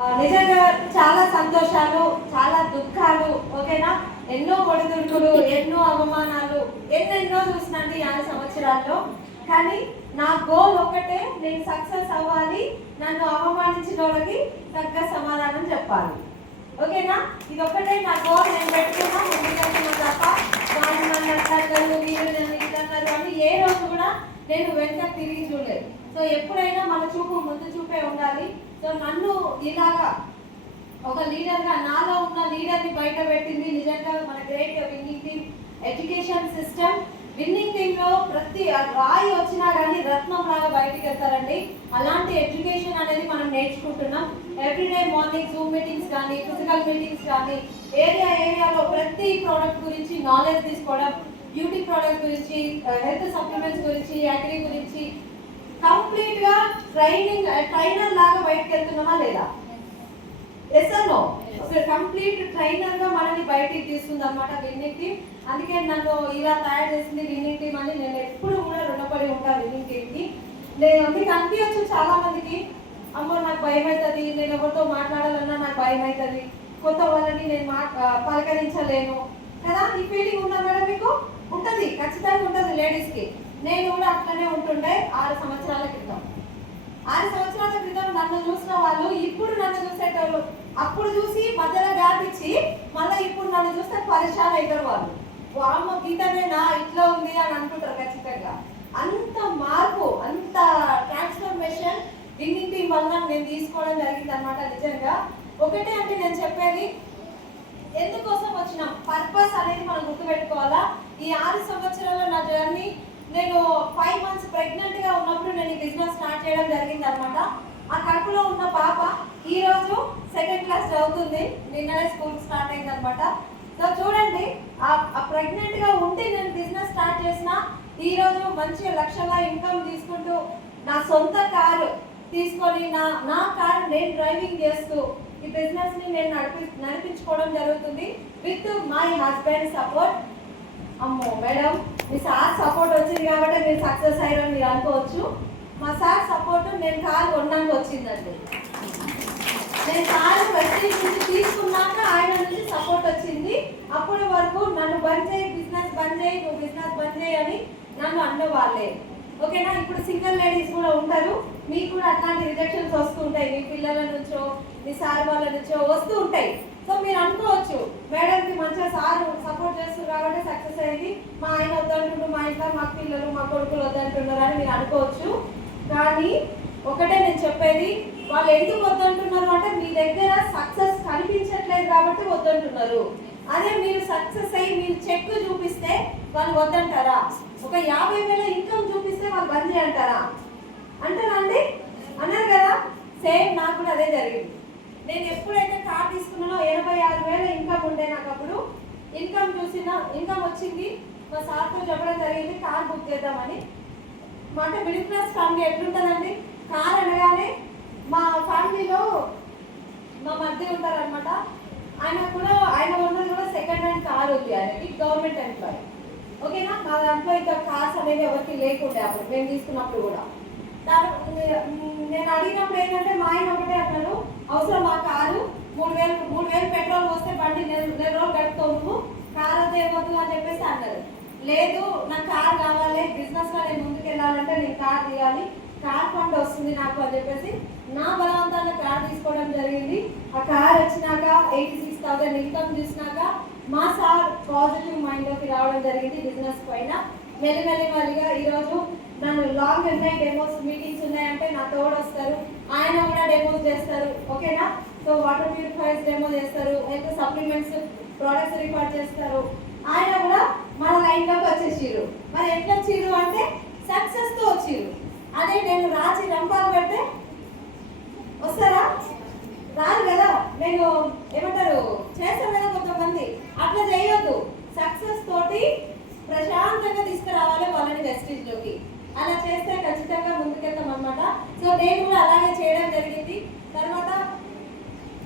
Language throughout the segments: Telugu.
నిజంగా చాలా సంతోషాలు, చాలా దుఃఖాలు, ఓకేనా, ఎన్నో ఒడిదుడుకులు, ఎన్నో అవమానాలు, ఎన్నెన్నో చూసినండి 6 సంవత్సరాల్లో. కానీ నా గోల్ ఒక్కటే, నేను సక్సెస్ అవ్వాలి, నన్ను అవమానించిన వాళ్ళకి తగ్గ సమాధానం చెప్పాలి. ఓకేనా, ఇది ఒక్కటే నా గోల్. నేను పెట్టుకున్నా ముందుకెళ్తున్నా తప్ప వాళ్ళు నన్ను అట్లన్నారు, వీళ్ళు నన్ను ఇట్లన్నారు అని ఏ రోజు కూడా నేను వెంట తిరిగి చూడలేదు. సో ఎప్పుడైనా మన చూపు ముందు చూపే ఉండాలి. సో నన్ను ఇలాగా ఒక లీడర్గా, నాలో ఉన్న లీడర్ని బయట పెట్టింది నిజంగా మన great winning team education system. Winnowing టీంలో ప్రతి రాయి వచ్చినా కానీ రత్నం లాగా బయటికి వెళ్తారండి. అలాంటి ఎడ్యుకేషన్ అనేది మనం నేర్చుకుంటున్నాం. ఎవ్రీడే మార్నింగ్ జూమ్ మీటింగ్స్ కానీ, ఫిజికల్ మీటింగ్స్ కానీ, ఏరియాలో ప్రతి ప్రోడక్ట్ గురించి నాలెడ్జ్ తీసుకోవడం, బ్యూటీ ప్రోడక్ట్ గురించి, హెల్త్ సప్లిమెంట్స్ గురించి, అగ్రి గురించి కంప్లీట్ గా ట్రైనర్ లాగా బయటకు వెళ్తున్నామా లేదా? Yes or no? Complete trainer గా మనల్ని బయటికి తీస్తుంది అనమాట విన్నింగ్ టీమ్. అందుకే నన్ను ఇలా తయారు చేసింది విన్నింగ్ టీమ్ అని నేను ఎప్పుడు కూడా రుణపడి ఉంటాను విన్నింగ్ టీమ్ కి. మీకు అనిపించచ్చు చాలా మందికి, అమ్మో నాకు భయం అవుతుంది, నేను ఎవరితో మాట్లాడాలన్నా నాకు భయం అవుతుంది, కొత్త వాళ్ళని నేను పలకరించలేను కదా, ఈ ఫీలింగ్ ఉందా మేడం? మీకు ఉంటుంది, ఖచ్చితంగా ఉంటుంది లేడీస్ కి. నేను కూడా అట్లనే ఉంటుండే 6 సంవత్సరాల క్రితం. 6 సంవత్సరాల క్రితం నన్ను చూసిన వాళ్ళు ఇప్పుడు నన్ను చూసేటోళ్ళు, అప్పుడు చూసి మధ్యలో గ్యాప్ ఇచ్చి మళ్ళీ ఇప్పుడు నన్ను చూస్తే పరిశాన్ అవుతారు వాళ్ళు. వామ్మ గీతనేనా ఇట్లా ఉంది అని అనుకుంటారు ఖచ్చితంగా. అంత మార్పు, అంత ట్రాన్స్ఫర్మేషన్ విన్నింగ్ టీం వల్ల నేను తీసుకోవడం జరిగింది అనమాట. నిజంగా ఒకటే అంటే నేను చెప్పేది, ఎందుకోసం వచ్చినాం, పర్పస్ అనేది మనం గుర్తుపెట్టుకోవాలా. ఈ 6 సంవత్సరాల నా జర్నీ, నేను 5 మంత్స్ ప్రెగ్నెంట్ గా ఉన్నప్పుడు నేను ఈ బిజినెస్ స్టార్ట్ చేయడం జరిగింది అనమాట. ఆ కడుపులో ఉన్న పాప ఈ రోజు 2nd క్లాస్ చదువుతుంది, నిన్ననే స్కూల్ స్టార్ట్ అయింది అనమాట. సో చూడండి, ఆ ప్రెగ్నెంట్ గా ఉంటే నేను బిజినెస్ స్టార్ట్ చేసిన, ఈ రోజు మంచి లక్షల ఇన్కమ్ తీసుకుంటూ నా సొంత కారు తీసుకొని నా కారు నేను డ్రైవింగ్ చేస్తూ ఈ బిజినెస్ ని నేను నడిపించుకోవడం జరుగుతుంది విత్ మై హస్బెండ్ సపోర్ట్. అమ్మో మేడం, మీ సార్ సపోర్ట్ వచ్చింది కాబట్టి మీరు సక్సెస్ అయ్యారని మీరు అనుకోవచ్చు. మా సార్ సపోర్ట్ నేను కారు కొన్నాక వచ్చిందండి. నేను కారు వెస్టీజ్ నుంచి తీసుకున్నాక ఆయన నుంచి సపోర్ట్ వచ్చింది. అప్పటి వరకు నన్ను బంద్ చేయి, బిజినెస్ బంద్ చేయి, నువ్వు బిజినెస్ బంద్ చేయి అని నన్ను అన్నవాళ్ళే. ఓకేనా, ఇప్పుడు సింగిల్ లేడీస్ కూడా ఉంటారు, మీకు కూడా అట్లాంటి రిజెక్షన్స్ వస్తూ ఉంటాయి, మీ పిల్లల నుంచో మీ సార్ వాళ్ళ నుంచో వస్తూ ఉంటాయి. సో మీరు అనుకోవచ్చు, మేడంకి మంచిగా సార్ సపోర్ట్ చేస్తారు కాబట్టి సక్సెస్ అయింది, మా ఆయన వద్దంటుండ్రు, మా ఇంట్లో మా పిల్లలు మా కొడుకులు వద్దంటున్నారు అని మీరు అనుకోవచ్చు. కానీ ఒకటే నేను చెప్పేది, వాళ్ళు ఎందుకు వద్దంటున్నారు అంటే మీ దగ్గర సక్సెస్ కనిపించట్లేదు కాబట్టి వద్దంటున్నారు. అదే మీరు సక్సెస్ అయ్యి మీరు చెక్ చూపిస్తే వాళ్ళు వద్దంటారా? ఒక 50,000 ఇన్కమ్ చూపిస్తే వాళ్ళు బంద్ చేయంటారా? అంటారా అండి? అన్నారు కదా. సేమ్ నాకు కూడా అదే జరిగింది. నేను ఎప్పుడైతే కార్ తీసుకున్నానో 86,000 ఇన్కమ్ ఉండే నాకు. అప్పుడు ఇన్కమ్ వచ్చింది, మా సార్తో చెప్పడం జరిగింది కార్ బుక్ చేద్దామని. అంటే మిడిల్ క్లాస్ ఫ్యామిలీ ఎట్లుంటుందండి, కార్ అనగానే మా ఫ్యామిలీలో మా మధ్య ఉంటారనమాట. ఆయన ఉన్నది కూడా 2nd హ్యాండ్ కార్ ఉంది, ఆయనకి గవర్నమెంట్ ఎంప్లాయీ. ఓకేనా, మా దాంట్లో ఇంకా కార్స్ అనేది ఎవరికి లేకుండే అప్పుడు మేము తీసుకున్నప్పుడు కూడా. నేను అడిగినప్పుడు ఏంటంటే మా ఆయన ఒకటే అన్నారు, అవసరం ఆ కారు 3,000 పెట్రోల్ వస్తే బండి నెల రోజులు గడుపుతావు, నువ్వు కారు అయితే ఏమవుతుంది అని చెప్పేసి అన్నారు. లేదు నాకు కార్ కావాలి, బిజినెస్ లో నేను ముందుకు వెళ్ళాలంటే నేను కార్ తీయాలి, కార్ ఫండ్ వస్తుంది నాకు అని చెప్పేసి నా బలవంతాన్ని కార్ తీసుకోవడం జరిగింది. ఆ కార్ వచ్చినాక 86,000 ఇన్కమ్ చూసినాక మా సార్ పాజిటివ్ మైండ్లోకి రావడం జరిగింది బిజినెస్ పైన. మెల్లిమెల్లిగా ఈరోజు నన్ను లాంగ్ ఉన్నాయి డెమోస్ మీటింగ్స్ ఉన్నాయంటే నా తోడు వస్తారు, ఆయన కూడా డెమోస్ చేస్తారు. ఓకేనా, సో వాటర్ ప్యూరిఫైర్స్ డెమో చేస్తారు, హెల్త్ సప్లిమెంట్స్ ప్రోడక్ట్స్ రిఫర్ చేస్తారు. ఆయన కూడా మన లైన్లోకి వచ్చేసిరు. మరి ఎట్లా వచ్చిర్రు అంటే సక్సెస్తో వచ్చిర్రు. అదే నేను రాచి రంపాలు పెడితే వస్తారా? రాదు కదా. నేను ఏమంటారు చేస్తాను కదా కొంతమంది, అట్లా చేయొద్దు. సక్సెస్ తోటి ప్రశాంతంగా తీసుకురావాలి వాళ్ళని వెస్టీజ్లోకి. అలా చేస్తే ఖచ్చితంగా ముందుకెళ్తాం అనమాట. సో నేను కూడా అలాగే చేయడం జరిగింది. తర్వాత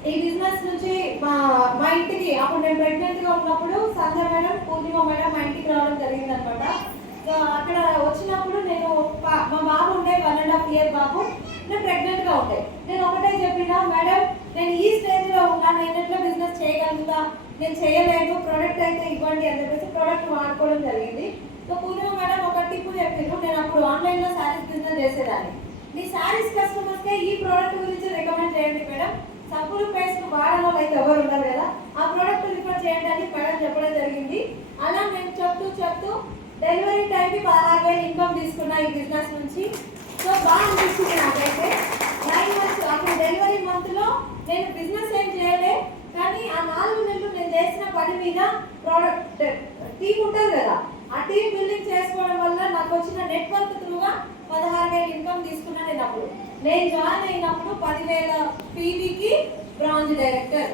ఈ బిజినెస్ నుంచి మా ఇంటికి, అప్పుడు నేను ప్రెగ్నెంట్ గా ఉన్నప్పుడు సంధ్య మేడం, పూర్ణిమ మేడం మా ఇంటికి రావడం జరిగింది అనమాట. సో అక్కడ వచ్చినప్పుడు నేను మా బాబు ఉండే 1.5 year బాబు, నేను ప్రెగ్నెంట్ గా ఉండే. నేను ఒకటే చెప్పినా, మేడం నేను చేయగలుగుతా, నేను చేయలేను, ప్రోడక్ట్ అయితే ఇవ్వండి అని చెప్పేసి ప్రోడక్ట్ వాడుకోవడం జరిగింది. సో పూర్ణిమ మేడం ఒక టిప్ చెప్పారు. నేను అప్పుడు ఆన్లైన్లో శారీస్ బిజినెస్ చేసేదాన్ని. మీ శారీస్ కస్టమర్స్కే ఈ ప్రోడక్ట్ గురించి రికమెండ్ చేయండి మేడం, సబ్బులు పేస్ట్ వాడడం వాళ్ళు అయితే ఎవరు ఉండరు కదా, ఆ ప్రోడక్ట్ రిఫర్ చేయండి అని మేడం చెప్పడం జరిగింది. అలా నేను చెప్తూ డెలివరీ టైంకి 16,000 ఇన్కమ్ తీసుకున్నా ఈ బిజినెస్ నుంచి. సో బాగా అనిపించింది నాకైతే. 9 months అప్పుడు డెలివరీ మంత్లో నేను బిజినెస్ ఏం చేయలే, కానీ ఆ 4 నెలలు నేను చేసిన పని మీద ప్రోడక్ట్ టీమ్ ఉంటుంది కదా, ఆ టీమ్ బిల్డింగ్ చేసుకోవడం వల్ల నాకు వచ్చిన నెట్వర్క్ త్రూగా 16,000 ఇన్కమ్ తీసుకున్నా. నేను జాయిన్ అయినప్పుడు 10,000 పీవీకి బ్రాంజ్ డైరెక్టర్.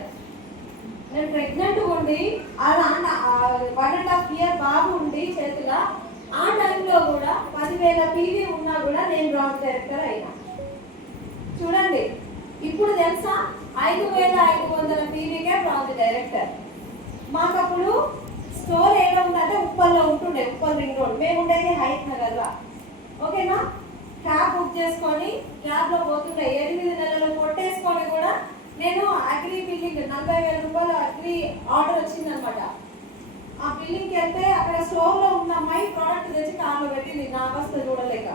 నేను ప్రెగ్నెంట్ ఉండి అలా 1.5 year బాబు ఉండి చేతిలో, ఆ టైంలో కూడా 10,000 పీవీ ఉన్నా కూడా నేను బ్రాంజ్ డైరెక్టర్ అయినా. చూడండి ఇప్పుడు తెలుసా 5,500 పీవీకే బ్రాంజ్ డైరెక్టర్. మాకు అప్పుడు స్టోర్ ఏదో ఉందంటే ఉప్పల్లో ఉంటుండే, ఉప్పల్ రింగ్ రోడ్. మేము ఉండేది హైట్ నగర్లో. ఓకేనా, క్యాబ్ బుక్ చేసుకొని క్యాబ్లో పోతుండే. 8 నెలలు కొట్టేసుకొని కూడా నేను అగ్రి బిల్డింగ్ 40,000 రూపాయలు అగ్రి ఆర్డర్ వచ్చిందనమాట. ఆ బిల్డింగ్కి వెళ్తే అక్కడ స్టోర్లో ఉన్న అమ్మాయి ప్రోడక్ట్ తెచ్చి కార్లో పెట్టింది. నా అవస్థ చూడలేక,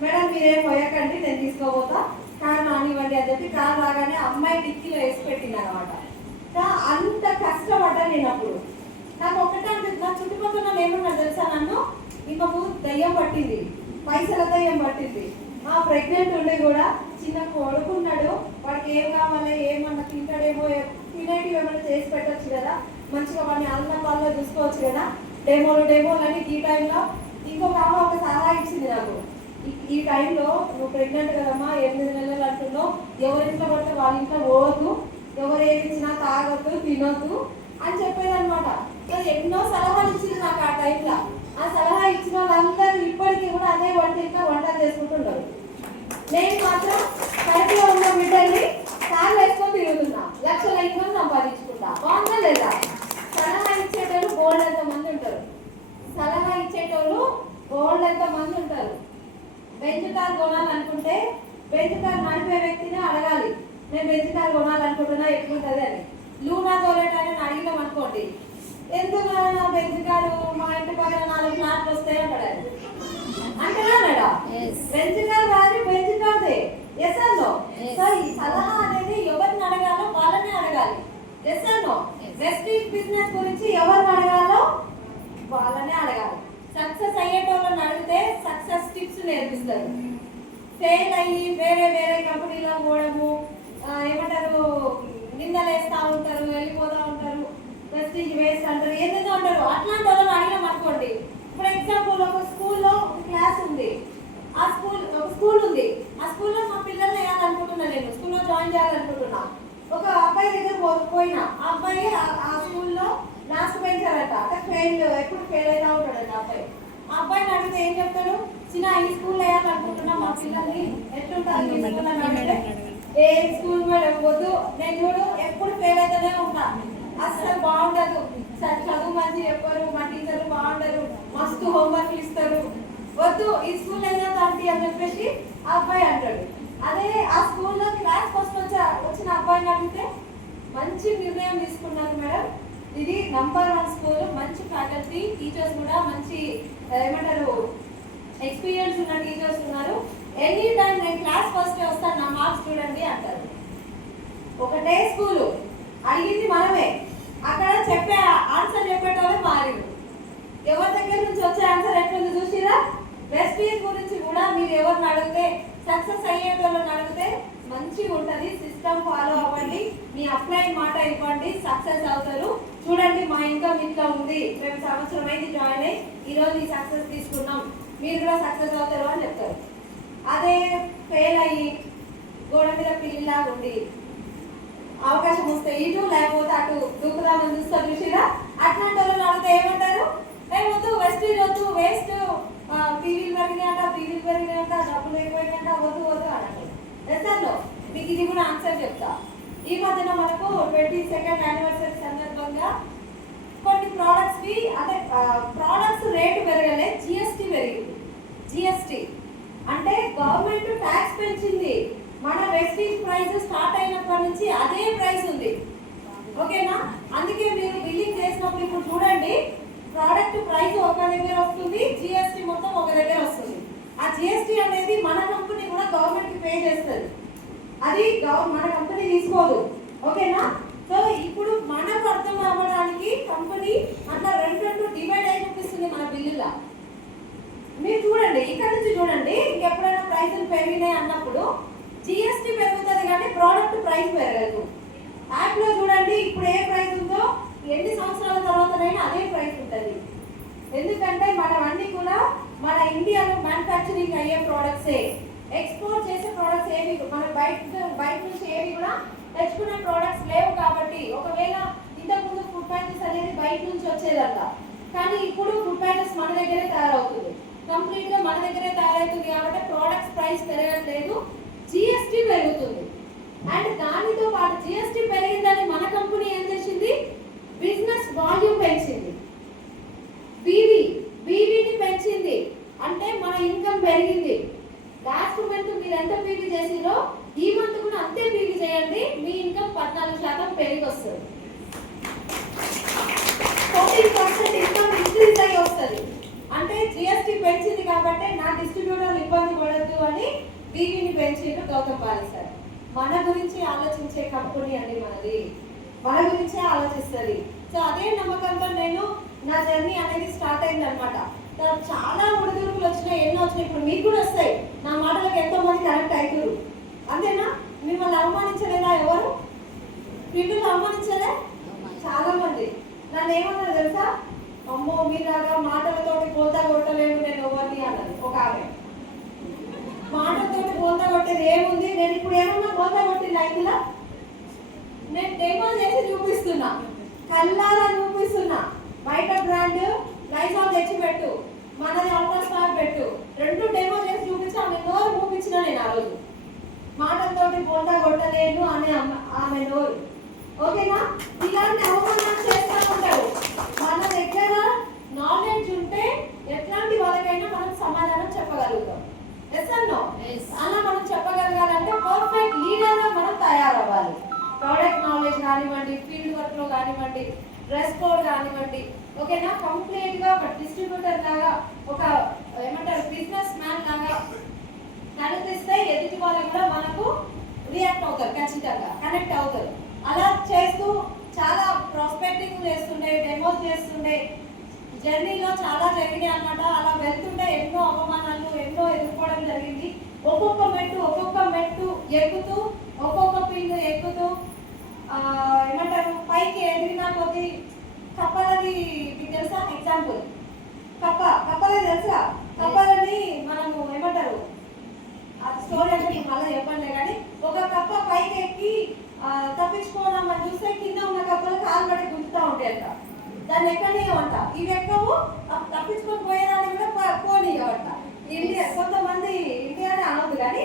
మేడం మీరేం పోయకండి నేను తీసుకోపోతా, కార్ రానివ్వండి అని చెప్పి కార్ రాగానే అమ్మాయి డిక్కీలో వేసి పెట్టింది అనమాట. అంత కష్టపడ్డా నేను అప్పుడు. నాకు ఒకటే అనిపిస్తుంది, నా చుట్టుపక్కల ఏమన్నా తెలుసా, నన్ను ఇంకొక దయ్యం పట్టింది, పైసల దయ్యం పట్టింది. ప్రెగ్నెంట్ ఉండి కూడా చిన్న కొడుకున్నాడు, వాడికి ఏం కావాలి, ఏమన్నా తింటాడేమో, తినేటివి ఏమన్నా చేసి పెట్టచ్చు కదా, మంచిగా వాడిని అన్నం వాళ్ళలో చూసుకోవచ్చు కదా, డెమోలు అని. ఈ టైంలో ఇంకొక అమ్మ ఒక సలహా ఇచ్చింది నాకు, ఈ టైంలో నువ్వు ప్రెగ్నెంట్ కదమ్మా, 8 నెలలు అంటున్నావు, ఎవరింట్లో పడితే వాళ్ళ ఇంట్లో పోవద్దు, ఎవరు ఏమి ఇచ్చినా తాగొద్దు, తినొద్దు అని చెప్పేదన్నమాట. ఎన్నో సలహాలు ఇచ్చింది నాకు ఆ టైంలో. ఆ సలహా ఇచ్చిన వాళ్ళందరూ ఇప్పటికీ కూడా అదే వంటలు చేసుకుంటున్నారు. నేను మాత్రం కడుపులో ఉన్న బిడ్డల్ని కాళ్ళు వేసుకొని తిరుగుతున్నా, లక్షల ఇన్కమ్ సంపాదించుకుంటా. బాగుందా లేదా? సలహా ఇచ్చేటోళ్ళు బోల్డ్ ఎంత మంది ఉంటారు. బెంచ్ కార్ కొనాలనుకుంటే బెంచ్ కార్ నడిపే వ్యక్తిని అడగాలి, నేను బెంచ్ కార్ కొనాలనుకుంటున్నా ఎట్లుంటుంది అని. లూనా తోలేటని అడిగినాం అనుకోండి, ఎందుకు నా బెంచ్ కారు, మా ఇంటి పక్కన 4 ఫ్లాట్లు వస్తాయి అంటాడు. అంటేనా బెంచ్ కార్ వారి బెంచ్ కార్దే. ఎస్ అన్నో. సో ఈ సలహా అనేది ఎవరిని అడగాలో వాళ్ళనే అడగాలి. ఎస్ అన్నో. వెస్టీజ్ బిజినెస్ గురించి ఎవరిని అడగాలో వాళ్ళనే అడగాలి. సక్సెస్ అయ్యేటోళ్ళని అడిగితే సక్సెస్ టిప్స్ నేర్పిస్తారు. ఫెయిల్ అయ్యి వేరే కంపెనీలో పోవడము, ఏమంటారు, నిందలేస్తూ ఉంటారు, వెళ్ళిపోతూ ఉంటారు, ప్రెస్టీజ్ వేస్ట్ అంటారు, ఏదేదో అంటారు. అట్లాంటి వాళ్ళని అడిగినాం అనుకోండి. ఫర్ ఎగ్జాంపుల్ ఒక స్కూల్లో క్లాస్ ఉంది, ఒక స్కూల్ ఉంది, ఆ స్కూల్లో మా పిల్లల్ని వేయాలనుకుంటున్నా, నేను స్కూల్లో జాయిన్ చేయాలనుకుంటున్నా. ఒక అబ్బాయి దగ్గర పోయినా, ఆ అబ్బాయి ఆ స్కూల్లో లాస్ట్ బెంచర్ అట, అంటే ఎప్పుడు ఫెయిల్ అవుతా ఉంటాడట అబ్బాయి. ఆ అబ్బాయిని అడిగితే ఏం చెప్తాడు, చిన్న ఈ స్కూల్లో వేయాలనుకుంటున్నా మా పిల్లల్ని, ఎట్లుంటారు ఏ స్కూల్ మేడం వద్దు, నేను చూడు ఎప్పుడు ఫెయిల్ అవుతూనే ఉంటా, అస్సలు బాగుండదు, చదువు మంచి చెప్పరు, మా టీచర్లు బాగుండరు, మస్తు హోంవర్క్ ఇస్తారు, వద్దు ఈ స్కూల్ ఏదో తంటి అని చెప్పేసి ఆ అబ్బాయి అంటాడు. అదే ఆ స్కూల్లో క్లాస్ ఫస్ట్ వచ్చిన అబ్బాయిని అడిగితే మంచి నిర్ణయం తీసుకున్నారు మేడం, ఇది నంబర్ 1 స్కూల్, మంచి ఫ్యాకల్టీ, టీచర్స్ కూడా మంచి ఏమంటారు ఎక్స్పీరియన్స్ ఉన్న టీచర్స్ ఉన్నారు, ఎనీ టైం నేను క్లాస్ ఫస్ట్ వస్తాను, నా మార్క్స్ చూడండి అంటారు. ఒకటే స్కూలు, అడిగింది మనమే, అక్కడ చెప్పే ఆన్సర్ చెప్పేటోళ్ళే మారింది. ఎవరి దగ్గర నుంచి వచ్చే ఆన్సర్ ఎట్లుంది చూసిరా? వెస్టీజ్ గురించి కూడా మీరు ఎవరిని అడిగితే, సక్సెస్ అయ్యేటోళ్ళని అడిగితే మంచిగా ఉంటుంది. సిస్టమ్ ఫాలో అవ్వండి, మీ అప్లైన్ మాట ఇవ్వండి, సక్సెస్ అవుతారు. చూడండి మా ఇన్కమ్ ఇట్లా ఉంది, మేము సంవత్సరం అయింది జాయిన్ అయ్యి ఈరోజు ఈ సక్సెస్ తీసుకున్నాం, మీరు కూడా సక్సెస్ అవుతారు అని చెప్తారు. అదే ఫెయిల్ అయ్యి గోడ మీద పిల్లిలాగా ఉండి అవకాశం వస్తే ఇటు లేకపోతే అటు దూకుదామని చూస్తారు చూసిరా? అట్లాంటి వాళ్ళని అడిగితే ఏమంటారు, వద్దు వెస్టీజ్ వద్దు, వేస్ట్, టీవీలు పెరిగినాయంట, డబ్బులు అయిపోయినాయంట, వద్దు అనండి. ఎస్ఆర్లో మీకు ఇది కూడా ఆన్సర్ చెప్తా. ఈ మధ్యన మనకు 22nd యానివర్సరీ సందర్భంగా కొన్ని ప్రోడక్ట్స్కి, అంటే ప్రోడక్ట్స్ రేటు పెరగలే, జిఎస్టీ పెరిగింది. జిఎస్టీ అంటే గవర్నమెంట్ ట్యాక్స్ పెంచింది. మన వెస్టీజ్ ప్రైస్ స్టార్ట్ అయినప్పటి నుంచి అదే ప్రైస్ ఉంది. ఓకేనా? అందుకే మీరు బిల్లింగ్ చేసినప్పుడు ఇప్పుడు చూడండి, ప్రోడక్ట్ ప్రైస్ ఒక దగ్గర వస్తుంది, జిఎస్టీ మొత్తం ఒక దగ్గర వస్తుంది. ఆ జిఎస్టీ అనేది మన కంపెనీ కూడా గవర్నమెంట్కి పే చేస్తుంది, అది మన కంపెనీ తీసుకోదు. ఓకేనా? సో ఇప్పుడు మనకు అర్థం అవ్వడానికి కంపెనీ అట్లా రెండు డివైడ్ అయి చూపిస్తుంది మన బిల్లులా. మీరు చూడండి, ఇక్కడ నుంచి చూడండి, ఇంకెప్పుడైనా ప్రైసులు పెరిగినాయి అన్నప్పుడు జిఎస్టీ పెరుగుతుంది కానీ ప్రోడక్ట్ ప్రైస్ పెరగదు. యాప్లో చూడండి, ఇప్పుడు ఏ ప్రైస్ ఉందో ఎన్ని సంవత్సరాల తర్వాతనైనా అదే ప్రైస్ ఉంటుంది. ఎందుకంటే మనవన్నీ కూడా మన ఇండియాలో మ్యానుఫ్యాక్చరింగ్ అయ్యే ప్రోడక్ట్సే. ఎక్స్పోర్ట్ చేసే ప్రోడక్ట్స్ ఏవి మన బయట నుంచి ఏవి కూడా తెచ్చుకునే ప్రోడక్ట్స్ లేవు. కాబట్టి ఒకవేళ ఇంతకుముందు ఫుడ్ ప్యాకెట్స్ అనేది బయట నుంచి వచ్చేదంట, కానీ ఇప్పుడు ఫుడ్ ప్యాకెట్స్ మన దగ్గరే తయారవుతుంది, కంప్లీట్ గా మన దగ్గరే తయారవుతుంది. కాబట్టి ప్రోడక్ట్స్ ప్రైస్ పెరగట్లేదు, జిఎస్టీ పెరుగుతుంది. అండ్ దానితో పాటు జిఎస్టీ పెరిగిందని మన కంపెనీ ఏం చేసింది, బిజినెస్ వాల్యూమ్ పెంచింది, బీవీని పెంచింది. అంటే మన ఇన్కమ్ పెరిగింది. లాస్ట్ మంత్ మీరు ఎంత పీవీ చేసిరో ఈ మంత్ కూడా అంతే పీవీ చేయండి, మీ ఇన్కమ్ 14% పెరిగి వస్తుంది. 14% ఇన్కమ్ ఇంక్రీజ్ అయ్యి వస్తుంది. అంటే జిఎస్టీ పెంచింది కాబట్టి నా డిస్ట్రిబ్యూటర్లు ఇబ్బంది పడద్దు అని బీవీని పెంచిండు గౌతమ్ పాలి సార్. మన గురించి ఆలోచించే కంపెనీ అండి మనది, మన గురించే ఆలోచిస్తుంది. సో అదే నమ్మకంతో నేను నా జర్నీ అనేది స్టార్ట్ అయింది అనమాట. చాలా ఒడిదుడుకులు వచ్చినాయి, ఎన్నో వచ్చినాయి, ఇప్పుడు మీకు కూడా వస్తాయి. నా మాటలకు ఎంతో మంది కనెక్ట్ అవుతారు. అంతేనా? మిమ్మల్ని అవమానించలేదా ఎవరు? వీటిని అవమానించలే చాలా మంది. నన్ను ఏమన్నారు తెలుసా, అమ్మో మీలాగా మాటలతోటి పోతా కొట్టలేము నేను ఎవరిని అన్నది ఒక ఆమె. మాటలతోటి పోతా కొట్టేది ఏముంది, నేను ఇప్పుడు ఏమన్నా పోతా కొట్టిన ఇందులో నేను డెమో చేసి చూపిస్తున్నా, కళ్ళారా చూపిస్తున్నా. బయట బ్రాండ్ లైజాల్ తెచ్చి పెట్టు, మనది అవుటర్ స్టాక్ పెట్టు, రెండు డెమో చేసి చూపించి ఆమె నోరు చూపించిన నేను ఆ రోజు. మాటలతోటి పోతా కొట్టలేను అనే ఆమె నోరు. ఓకేనా? ఇలాంటి అవమానాలు చేస్తూ ఉంటారు. మన దగ్గర నాలెడ్జ్ ఉంటే ఎట్లాంటి వాళ్ళకైనా మనం సమాధానం చెప్పగలుగుతాం. Yes or no? అలా మనం చెప్పగలగాలంటే పర్ఫెక్ట్ లీడర్ గా మనం తయారవ్వాలి. ప్రోడక్ట్ నాలెడ్జ్ కానివ్వండి, ఫీల్డ్ వర్క్ లో కానివ్వండి, డ్రెస్ కోడ్ కానివ్వండి. ఓకేనా? కంప్లీట్ గా ఒక డిస్ట్రిబ్యూటర్ లాగా, ఒక ఏమంటారు బిజినెస్ మ్యాన్ లాగా కనిపిస్తే ఎదుటి వాళ్ళు కూడా మనకు రియాక్ట్ అవుతారు, ఖచ్చితంగా కనెక్ట్ అవుతారు. అలా చేస్తూ చాలా ప్రాస్పెక్టింగ్ చేస్తుండే, డెమోస్ చేస్తుండే, జర్నీలో చాలా జరిగినాయి అన్నమాట. అలా వెళ్తుంటే ఎన్నో అవమానాలు ఎన్నో ఎదుర్కోవడం జరిగింది. ఒక్కొక్క మెట్టు ఎక్కుతూ, ఒక్కొక్క పిన్ ఎక్కుతూ ఏమంటారు పైకి ఎదిగిన కొద్ది కప్పలది మీకు తెలుసా? ఎగ్జాంపుల్ కప్పలది తెలుసా? కప్పలని మనము ఏమంటారు స్టోరీ అంటే మళ్ళీ చెప్పండి. కానీ ఒక కప్ప పైకి ఎక్కి తప్పించుకోవడం అని చూస్తే కింద ఉన్న కప్పలు కాలు పడి గుంజుతూ ఉంటాయంట, దాన్ని ఎక్కనియమంట. ఇవి ఎక్కవు, తప్పించుకొని పోయేదాన్ని కూడా పోనీయమంట. కొంతమంది ఇండియానే అనవద్దు కానీ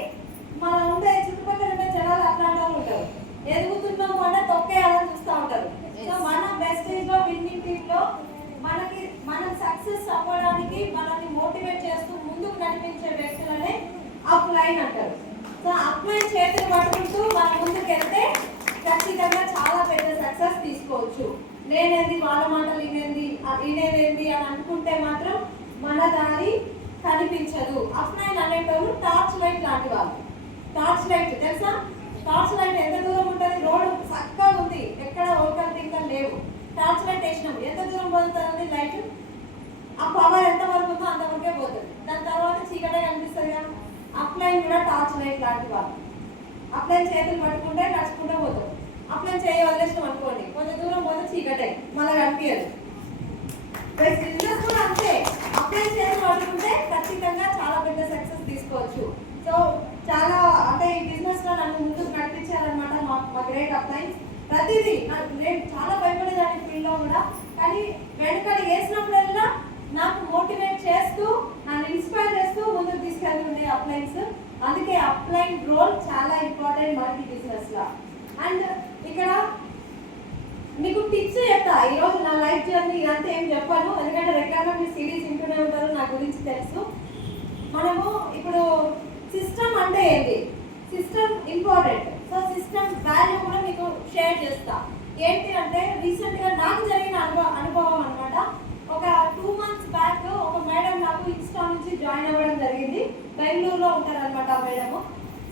మన ఉండే చుట్టుపక్కల ఉండే జనాలు అట్లాంటి వాళ్ళు ఉంటారు. ఎదుగుతున్నాము అంటే తొక్కేయాలని చూస్తూ ఉంటారు. సో మన బెస్టేజ్ లో విన్నింగ్ టీమ్ లో మనం సక్సెస్ అవ్వడానికి మనల్ని మోటివేట్ చేస్తూ ముందుకు నడిపించే వ్యక్తులనే అప్ లైన్ అంటారు. సో అప్ లైన్ చేతులు పట్టుకుంటూ మనం ముందుకు వెళ్తే ఖచ్చితంగా చాలా పెద్ద సక్సెస్ తీసుకోవచ్చు. నేనేంది వాళ్ళ మాటలు వినేదేంది అని అనుకుంటే మాత్రం మన దారి కనిపించదు. అప్ లైన్ అనేటోళ్ళు టార్చ్ లైట్ లాంటి వాళ్ళు. టార్చ్ లైట్ తెలుసా? టార్చ్ లైట్ ఎంత దూరం ఉంటుంది? రోడ్డు చక్కగా ఉంది, ఎక్కడ ఓకలు టింకలు లేవు, టార్చ్ లైట్ వేసినాం, ఎంత దూరం పోతుంది లైట్? ఆ పవర్ ఎంత వరకు ఉందో అంతవరకే పోతుంది, దాని తర్వాత చీకటే కనిపిస్తుంది కదా. అప్లైన్ కూడా టార్చ్ లైట్ లాంటి వాళ్ళు. అప్లైన్ చేతులు పట్టుకుంటే నడుచుకుంటూ పోతాం, అప్లైన్ చేయ వదిలేసినాం అనుకోండి, కొంచెం దూరం పోతే చీకటే, మళ్ళీ కనిపించదు. బిజినెస్ కూడా అంతే, అప్లైన్ చేతులు పట్టుకుంటే ఖచ్చితంగా చాలా పెద్ద సక్సెస్ తీసుకోవచ్చు. సో చాలా అంటే ఈ బిజినెస్ లో నన్ను ముందుకు నడిపించారనమాట మా గ్రేట్ అప్లైన్స్. ప్రతిదీ నేను చాలా భయపడేదాన్ని ఫీల్డ్లో కూడా, కానీ వెనకడి వేసినప్పుడల్లా నాకు మోటివేట్ చేస్తూ నన్ను ఇన్స్పైర్ చేస్తూ ముందుకు తీసుకెళ్తుండే అప్లైన్స్. అందుకే అప్లైన్ రోల్ చాలా ఇంపార్టెంట్ మనకి బిజినెస్ లో. అండ్ ఇక్కడ మీకు టిప్స్ చెప్తా. ఈరోజు నా లైఫ్ జర్నీ ఇదంతా ఏం చెప్పాను, ఎందుకంటే రెగ్యులర్గా మీరు సిరీస్ వింటూనే ఉంటారు, నా గురించి తెలుసు. మనము ఇప్పుడు సిస్టమ్ అంటే ఏంటి, system important. So system value కూడా మీకు షేర్ చేస్తా. ఏంటి అంటే రీసెంట్గా నాకు జరిగిన అనుభవం అనమాట. ఒక 2 months బ్యాక్ ఒక మేడం నాకు ఇన్స్టా నుంచి జాయిన్ అవ్వడం జరిగింది. బెంగళూరులో ఉంటారనమాట ఆ మేడము.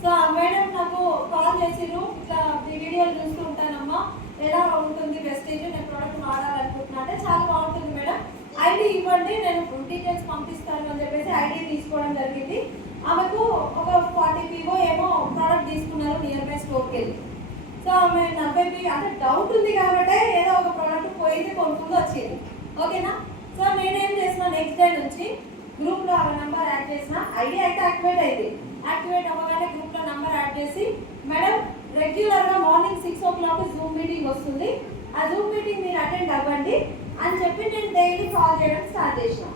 సో ఆ మేడం నాకు కాల్ చేసిరు, ఇట్లా వీడియోలు చూస్తూ ఉంటానమ్మా, ఎలా ఉంటుంది వెస్టేజ్, నేను ప్రోడక్ట్ వాడాలనుకుంటున్నా అంటే చాలా బాగుంటుంది మేడం, ఐడి ఇవ్వండి నేను డీటెయిల్స్ పంపిస్తాను అని చెప్పేసి ఐడి తీసుకోవడం జరిగింది. ఆమెకు ఒక 40 PO ఏమో ప్రోడక్ట్ తీసుకున్నారు నియర్ బై స్టోర్కి వెళ్ళి. సో ఆమె 40 అంటే డౌట్ ఉంది కాబట్టి ఏదో ఒక ప్రోడక్ట్ పోయింది కొనుక్కుంటూ వచ్చింది. ఓకేనా. సో నేనేం చేసిన నెక్స్ట్ డే నుంచి గ్రూప్లో ఆ నెంబర్ యాడ్ చేసిన, ఐడి అయితే యాక్టివేట్ అయింది. యాక్టివేట్ అవ్వగానే గ్రూప్లో నెంబర్ యాడ్ చేసి, మేడం రెగ్యులర్గా మార్నింగ్ 6 o'clock జూమ్ మీటింగ్ వస్తుంది, ఆ జూమ్ మీటింగ్ మీరు అటెండ్ అవ్వండి అని చెప్పి నేను డైలీ కాల్ చేయడం స్టార్ట్ చేసిన.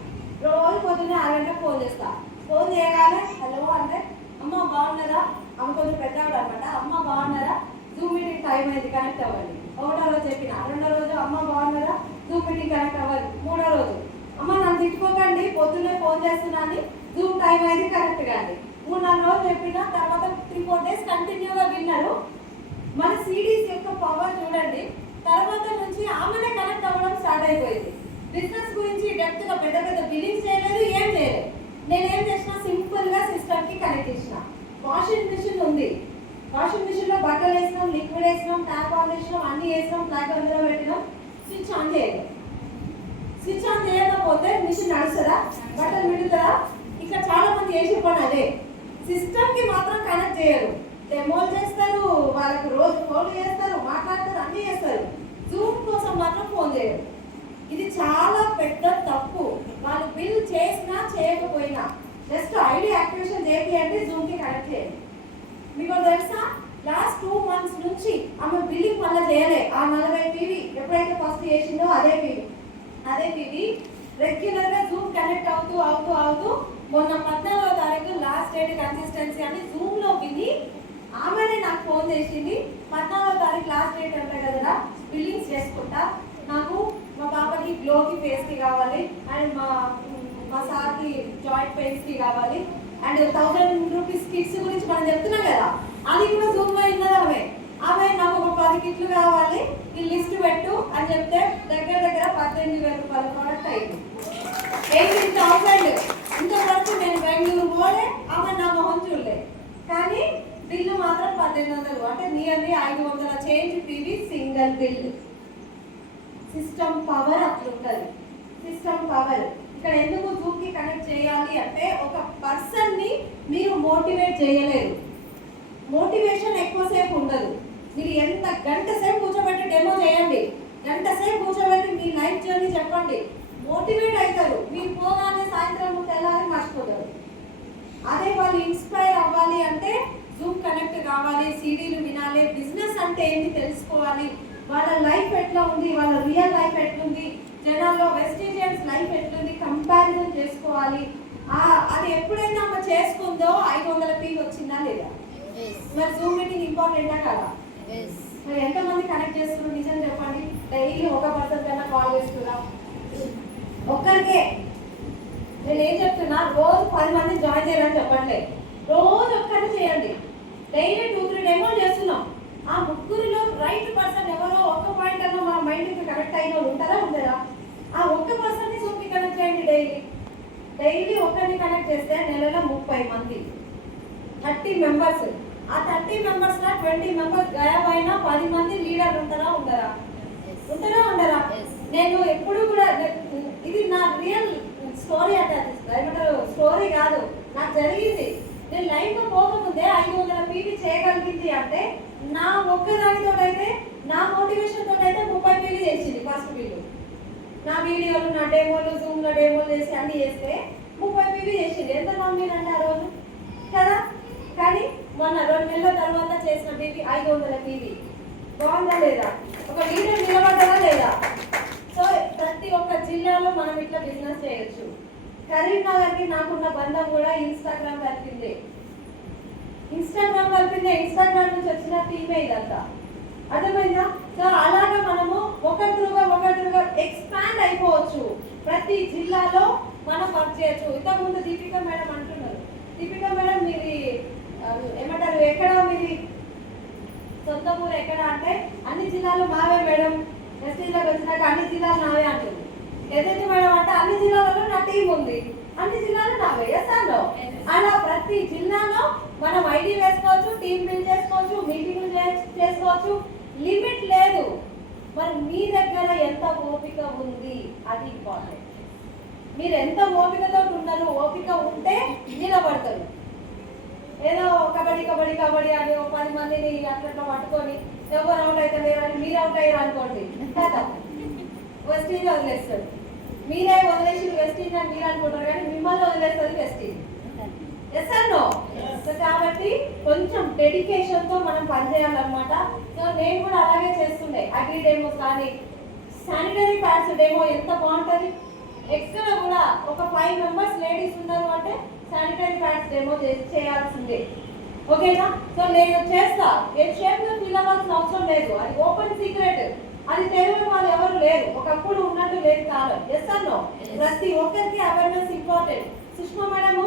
రోజు పొద్దున్నే 6 గంటలకు ఫోన్ చేస్తా. ఫోన్ చేయగానే హలో అంటే, అమ్మ బాగున్నారా, అమ్మ కొంచెం పెద్దవాడు అనమాట, అమ్మ బాగున్నారా, జూమ్ మీటింగ్ టైం అయింది కనెక్ట్ అవ్వండి. ఒకటో రోజు చెప్పిన, రెండో రోజు అమ్మ బాగున్నారా, జూమ్ మీటింగ్ కనెక్ట్ అవ్వాలి. మూడో రోజు అమ్మ నన్ను తిట్టుకోకండి పొద్దున్నే ఫోన్ చేస్తున్నాను, జూమ్ టైం అయింది కనెక్ట్ కాండి. 3-4 రోజులు చెప్పిన తర్వాత 3-4 days కంటిన్యూగా విన్నారు. మన సిడీస్ యొక్క పవర్ చూడండి. తర్వాత నుంచి ఆమెనే కనెక్ట్ అవ్వడం స్టార్ట్ అయిపోయింది. బిజినెస్ గురించి డెప్త్గా పెద్ద పెద్ద బిల్లింగ్స్ చేయలేదు, ఏం చేయలేదు. నేనేం చేసిన, సింపుల్గా సిస్టమ్కి కనెక్ట్ చేసిన. వాషింగ్ మిషన్ ఉంది, వాషింగ్ మిషన్లో బట్టలు వేసినాం, లిక్విడ్ వేసినాం, ట్యాప్ ఆన్ చేసినాం, అన్నీ వేసినాం, ప్లాగ్ అందులో పెట్టినాం, స్విచ్ ఆన్ చేయలేదు. స్విచ్ ఆన్ చేయకపోతే మిషన్ నడుస్తుందా, బట్టలు మిగులుతుందా? ఇక్కడ చాలా మంది ఏం చెప్పండి, అదే సిస్టమ్కి మాత్రం కనెక్ట్ చేయరు. డెమోలు చేస్తారు, వాళ్ళకు రోజు ఫోన్లు చేస్తారు, మాట్లాడతారు, అన్నీ చేస్తారు. జూమ్ కోసం మాత్రం ఫోన్ చేయరు. ఇది చాలా పెద్ద తప్పు. వాళ్ళు బిల్ చేసినా చేయకపోయినా జస్ట్ ఐడి యాక్టివేషన్ చేయండి, జూమ్కి కనెక్ట్ చేయండి. మీకు తెలుసా, లాస్ట్ 2 months నుంచి ఆమె బిల్లింగ్ మళ్ళీ చేయలే. ఆ 40 PV ఎప్పుడైతే ఫస్ట్ చేసిందో అదే PV రెగ్యులర్గా జూమ్ కనెక్ట్ అవుతూ మొన్న 14వ తారీఖు లాస్ట్ డేట్ కన్సిస్టెన్సీ అని జూమ్లో విని ఆమెనే నాకు ఫోన్ చేసింది. 14వ తారీఖు లాస్ట్ డేట్ అంటే కదా బిల్లింగ్స్ చేసుకుంటా, నాకు మా పాపకి గ్లోకి ఫేస్కి కావాలి అండ్ మా సార్కి జాయింట్ పెయిన్స్కి కావాలి అండ్ 1000 రూపీస్ కిట్స్ గురించి మనం చెప్తున్నాం కదా, అది కూడా జూమ్లో విన్నది. ఆమె నాకు ఒక 10 కిట్లు కావాలి, ఈ లిస్ట్ పెట్టు అని చెప్తే దగ్గర 18,000 రూపాయల ప్రోడక్ట్ అయింది. 18,000. ఇంతవరకు నేను బెంగళూరు పోలే, ఆమె నా మొహం చూడలే, కానీ బిల్లు మాత్రం 1800, అంటే nearly 500 change PV single bill. System power అట్లుంటుంది. సిస్టమ్ పవర్ ఇక్కడ ఎందుకు జూమ్కి కనెక్ట్ చేయాలి అంటే, ఒక పర్సన్ని మీరు మోటివేట్ చేయలేరు. మోటివేషన్ ఎక్కువసేపు ఉండదు. మీరు ఎంత గంట సేపు కూర్చోబెట్టి డెమో చేయండి, గంట సేపు కూర్చోబెట్టి మీ లైఫ్ జర్నీ చెప్పండి, మోటివేట్ అవుతారు. మీరు పోగానే సాయంత్రం తెల్లారి మర్చిపోతారు. అదే వాళ్ళు ఇన్స్పైర్ అవ్వాలి అంటే జూమ్ కనెక్ట్ కావాలి, సీడీలు వినాలి, బిజినెస్ అంటే ఏంటి తెలుసుకోవాలి, వాళ్ళ లైఫ్ ఎట్లా ఉంది, వాళ్ళ రియల్ లైఫ్ ఎట్లుంది, జనాల్లో వెస్టీజియన్స్ లైఫ్ ఎట్లుంది కంపారిజన్ చేసుకోవాలి. అది ఎప్పుడైనా ఆమె చేసుకుందో 500 PV వచ్చిందా లేదా? మరి జూమ్ మీటింగ్ ఇంపార్టెంటా కదా? మరి ఎంతమంది కనెక్ట్ చేస్తున్నారు నిజం చెప్పండి. డైలీ ఒక పర్సన్ కన్నా కాల్ చేస్తున్నా, ఒక్కరికే. నేను ఏం చెప్తున్నా, రోజు 10 మంది జాయిన్ చేయాలని చెప్పట్లేదు, రోజు ఒక్కరిని చేయండి. డైలీ 2-3 డెమోలు చేస్తున్నాం. ఆ ముగ్గురిలో రైట్ పర్సన్ ఎవరో ఒక్క పాయింట్ అన్నా మన మైండ్కి కనెక్ట్ అయిన వాళ్ళు ఉండరా? ఆ ఒక్క పర్సన్ని జూమ్కి కనెక్ట్ చేయండి. డైలీ ఒక్కరిని కనెక్ట్ చేస్తే నెలలో 30 మంది, 30 మెంబర్స్. ఆ 30 మెంబర్స్లో 20 మెంబర్స్ గాయబ్ అయినా 10 మంది లీడర్ ఉండరా? నేను ఎప్పుడు కూడా, ఇది నా రియల్ స్టోరీ, అంటే ఏమంటారు స్టోరీ కాదు, నాకు జరిగింది. నేను లైఫ్లో పోకముందే 500 PV చేయగలిగింది అంటే నా ఒక్కదానితో అయితే, నా మోటివేషన్ తోటి అయితే 30 PV చేసింది ఫస్ట్ బిల్లు. నా వీడియోలు, నా డెమోలు, జూమ్లో డెమోలు చేసి అన్నీ చేస్తే 30 PV చేసింది. ఎంత నమ్మినంటే ఆ రోజు కదా. కానీ మొన్న 2 నెలల తర్వాత చేసిన PV 500 PV. బాగుందా లేదా? ఒక లీడర్ నిలబడ్డా లేదా? సో ప్రతి ఒక్క జిల్లాలో మనం ఇట్లా బిజినెస్ చేయొచ్చు. కరీంనగర్కి నాకున్న బంధం కూడా ఇన్స్టాగ్రామ్ కలిపిందే. ఇన్స్టాగ్రామ్ నుంచి వచ్చిన టీమే ఇదంతా. అర్థమైందా? సో అలాగా మనము ఒకరిగా ఎక్స్పాండ్ అయిపోవచ్చు. ప్రతి జిల్లాలో మనం వర్క్ చేయొచ్చు. ఇంతకుముందు దీపిక మేడం అంటున్నారు, దీపిక మేడం మీది ఏమంటారు, ఎక్కడ మీది సొంత ఊరు ఎక్కడ అంటే, అన్ని జిల్లాలో మావే మేడం జిల్లాకి వచ్చినాక అన్ని జిల్లాలు నావే అంటుంది. ఏదైతే మేడం అంటే అన్ని జిల్లాలలో నా టీం ఉంది, అన్ని జిల్లాలు నావే. ఎస్ఆర్లో అలా ప్రతి జిల్లాలో మనం ఐడి వేసుకోవచ్చు, టీం బిల్డ్ చేసుకోవచ్చు, మీటింగ్లు చేసుకోవచ్చు, లిమిట్ లేదు. మరి మీ దగ్గర ఎంత ఓపిక ఉంది అది ఇంపార్టెంట్. మీరు ఎంత ఓపికతో ఉన్నారు, ఓపిక ఉంటే నిలబడతారు. ఏదో కబడ్డీ కబడ్డీ కబడ్డీ అని 10 మందిని అట్లా పట్టుకొని ఎవరు అవుట్ అయితే లేరని మీరు అవుట్ అయ్యారు అనుకోండి, కదా వెస్ట్ ఇండీస్ వదిలేస్తారు. మీరే వదిలేసి వెస్ట్ ఇండీస్ అని మీరు అనుకుంటారు, కానీ మిమ్మల్ని వదిలేస్తుంది West Indies. Yes or no? So కాబట్టి కొంచెం డెడికేషన్తో మనం పనిచేయాలన్నమాట. సో నేను కూడా అలాగే చేస్తుండే. అగ్రి డెమోస్ కానీ శానిటరీ ప్యాడ్స్ డెమో ఎంత బాగుంటుంది. ఎక్కడ కూడా ఒక 5 మెంబర్స్ లేడీస్ ఉన్నారు అంటే శానిటరీ ప్యాడ్స్ డెమో చేయాల్సిందే. ఓకేనా? సో నేను చేస్తా. ఏ షేప్లో ఫీల్ అవ్వాల్సిన అవసరం లేదు, అది ఓపెన్ సీక్రెట్. అది తెలియని వాళ్ళు ఎవరు లేరు, ఒకప్పుడు ఉన్నట్టు లేదు కాలం. Yes or no? ప్రతి ఒక్కరికి awareness important. Sushma madam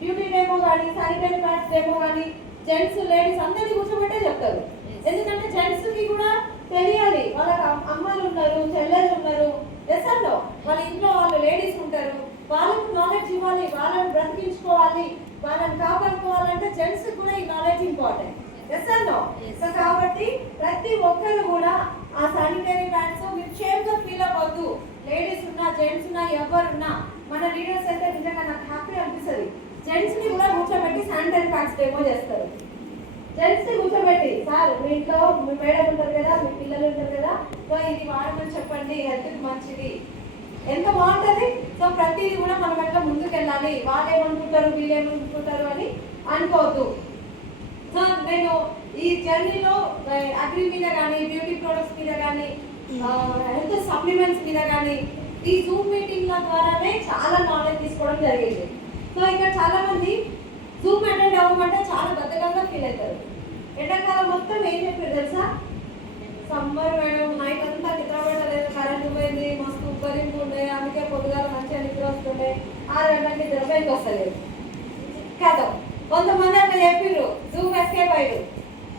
beauty demo కానీ శానిటరీ ప్యాడ్స్ డెమో కానీ జెంట్స్ లేడీస్ అందరినీ కూర్చోబెట్టే చెప్తారు. ఎందుకంటే జెంట్స్కి కూడా తెలియాలి, వాళ్ళకి అమ్మలు ఉన్నారు, చెల్లెలు ఉన్నారు. Yes or no? వాళ్ళ ఇంట్లో వాళ్ళు లేడీస్ ఉంటారు, వాళ్ళకు నాలెడ్జ్ ఇవ్వాలి, వాళ్ళని బ్రతికించుకోవాలి, వాళ్ళని కాపాడుకోవాలంటే జెంట్స్ కూడా ఈ knowledge important. Yes or no? So కాబట్టి ప్రతి ఒక్కరు కూడా ఆ శానిటరీ ప్యాడ్స్ మీరు షేమ్గా ఫీల్ అవ్వద్దు. లేడీస్ ఉన్నా జెంట్స్ ఉన్నా ఎవరున్నా మన లీడర్స్ అయితే నిజంగా నాకు హ్యాపీ అనిపిస్తుంది. జెంట్స్ని కూడా కూర్చోబెట్టి శానిటరీ ప్యాడ్స్ డెమో చేస్తారు. జెంట్స్ని కూర్చోబెట్టి, సార్ మీ ఇంట్లో మీ మేడం ఉంటారు కదా, మీ పిల్లలు ఉంటారు కదా, సో ఇది వాడమని చెప్పండి, హెల్త్కి మంచిది. ఎంత బాగుంటుంది. సో ప్రతిదీ కూడా మనం ఎట్లా ముందుకు వెళ్ళాలి, వాళ్ళు ఏమనుకుంటారు వీళ్ళు ఏమనుకుంటారు అని అనుకోవద్దు. సో నేను ఈ జర్నీలో అగ్రి మీద కానీ బ్యూటీ ప్రొడక్ట్స్ మీద కానీ హెల్త్ సప్లిమెంట్స్ మీద కానీ ఈ జూమ్ మీటింగ్ల ద్వారానే చాలా నాలెడ్జ్ తీసుకోవడం జరిగింది. సో ఇక్కడ చాలా మంది జూమ్ అటెండ్ అవ్వమంటే చాలా బద్దకంగా ఫీల్ అవుతారు. ఎండాకాలం మొత్తం ఏం చెప్పారు తెలుసా? సమ్మర్ మేడం నైట్ అంతా నిద్ర పడలేదు, కరెంట్ పోయింది, మస్తు ఉబ్బరింపు ఉండే, అందుకే పొద్దుగాల మంచిగా నిద్ర వస్తుండే, 6 గంటలకి నిద్ర బయటకు వస్తలేదు కదా. కొంతమంది అట్లా చెప్పారు, జూమ్ ఎస్కేప్ అయ్యారు.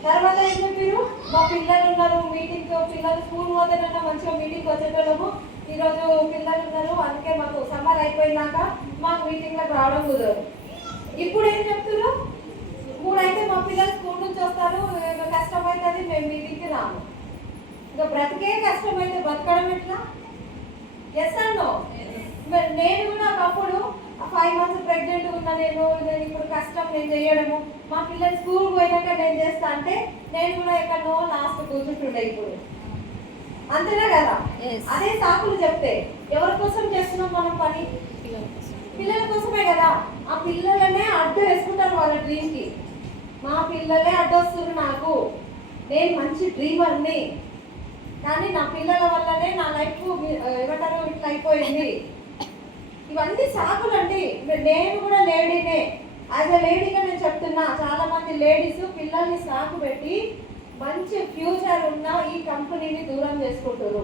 తర్వాత ఏం చెప్పారు? మా పిల్లలు ఉన్నారు మీటింగ్, పిల్లలు స్కూల్ పోతేనన్నా మంచిగా మీటింగ్కి వచ్చేటోళ్ళము, ఈరోజు పిల్లలు ఉన్నారు అందుకే మాకు సమ్మర్ అయిపోయినాక మాకు మీటింగ్లకు రావడం కుదరదు. ఇప్పుడు ఏం చెప్తారు? ఇప్పుడైతే మా పిల్లలు స్కూల్ నుంచి వస్తారు, కష్టమవుతుంది, మేము మీటింగ్కి రాము. ఇంకా బ్రతికే కష్టమైతే బతకడం ఎట్లా? Yes or no? నేను కూడా ఒకప్పుడు 5 months ప్రెగ్నెంట్ ఉన్నా, నేను ఇప్పుడు కష్టం నేను చేయడము, మా పిల్లలు స్కూల్ పోయినాక నేను చేస్తా అంటే నేను కూడా ఎక్కడో లాస్ట్ కూర్చుంటుండే. ఇప్పుడు అంతేనా కదా? అదే సాకులు చెప్తే ఎవరి కోసం చేస్తున్నాం మనం పని? పిల్లల కోసమే కదా. ఆ పిల్లలనే అడ్డు వేసుకుంటారు వాళ్ళ డ్రీమ్కి. మా పిల్లలే అడ్డొస్తున్నారు నాకు, నేను మంచి డ్రీమర్ని, కానీ నా పిల్లల వల్లనే నా లైఫ్ ఏమంటారు ఇట్లా అయిపోయింది. ఇవన్నీ సాకులు అండి. నేను కూడా లేడీనే, యాజ్ అ లేడీగా నేను చెప్తున్నా, చాలా మంది లేడీస్ పిల్లల్ని సాకు పెట్టి మంచి ఫ్యూచర్ ఉన్న ఈ కంపెనీని దూరం చేసుకుంటారు.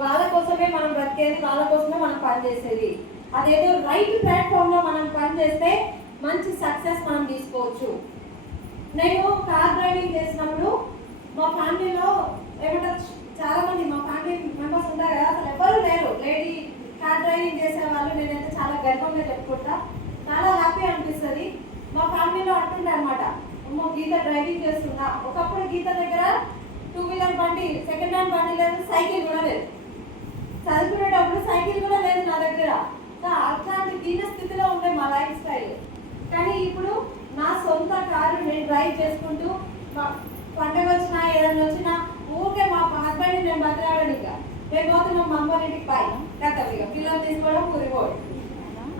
వాళ్ళ కోసమే మనం బ్రతికేది, వాళ్ళ కోసమే మనం పనిచేసేది. అదేదో రైట్ ప్లాట్ఫామ్లో మనం పనిచేస్తే మంచి సక్సెస్ మనం తీసుకోవచ్చు. నేను కార్ డ్రైవింగ్ చేసినప్పుడు మా ఫ్యామిలీలో ఏమంటారు, చాలా మంది మా ఫ్యామిలీ మెంబర్స్ ఉంటారు కదా, అసలు ఎవరు లేరు లేడీ కార్ డ్రైవింగ్ చేసేవాళ్ళు. నేనైతే చాలా గర్వంగా చెప్పుకుంటా, చాలా హ్యాపీ అనిపిస్తుంది. మా ఫ్యామిలీలో అంటుండే అనమాట, అమ్మో గీత డ్రైవింగ్ చేస్తుందా. ఒకప్పుడు గీత దగ్గర 2 వీలర్ బండి, సెకండ్ హ్యాండ్ బండి లేదు, సైకిల్ కూడా లేదు. చదువుకునేటప్పుడు సైకిల్ కూడా లేదు నా దగ్గర. అట్లాంటి దీన స్థితిలో ఉండే మా లైఫ్ స్టైల్. కానీ ఇప్పుడు నా సొంత కారు నేను డ్రైవ్ చేసుకుంటూ, పండుగ వచ్చినా ఏదైనా వచ్చినా ఊరికే మా హస్బెండ్ని నేను బతలాడను. ఇక మేము పోతున్నాం మా అమ్మ ఇంటికి పై కథం, ఇక పిల్లలు తీసుకోవడం ఊరిపోవడం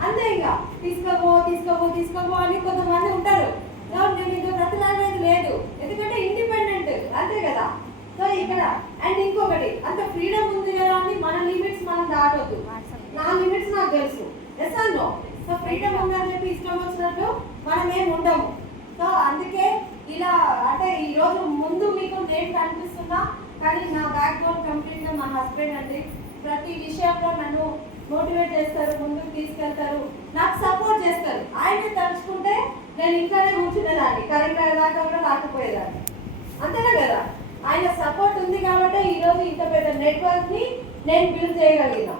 అంతే. ఇక తీసుకోబో అని కొంతమంది ఉంటారు. నేను ఇంకా బ్రతలాడేది లేదు, ఎందుకంటే ఇండిపెండెంట్ అంతే కదా. సో ఇక్కడ అండ్ ఇంకొకటి, అంత ఫ్రీడమ్ ఉంది కదా అని మన లిమిట్స్ మనం దాటొద్దు. నా లిమిట్స్ నాకు తెలుసు. Yes or no? So freedom ఉందని చెప్పి ఇష్టం వచ్చినట్టు మనం ఏమి ఉండము. సో అందుకే ఇలా అంటే ఈరోజు ముందు మీకు నేను కనిపిస్తున్నా, కానీ నా బ్యాక్ బోన్ కంప్లీట్గా మా హస్బెండ్ అండి. ప్రతి విషయంలో నన్ను మోటివేట్ చేస్తారు, ముందుకు తీసుకెళ్తారు, నాకు సపోర్ట్ చేస్తారు. ఆయన్ని తలుచుకుంటే నేను ఇంట్లోనే కూర్చునేదాన్ని, కరీంనగర్ దాకా కూడా రాకపోయేదాన్ని. అంతేనా కదా? ఆయన సపోర్ట్ ఉంది కాబట్టి ఈరోజు ఇంత పెద్ద నెట్వర్క్ని నేను బిల్డ్ చేయగలిగిన.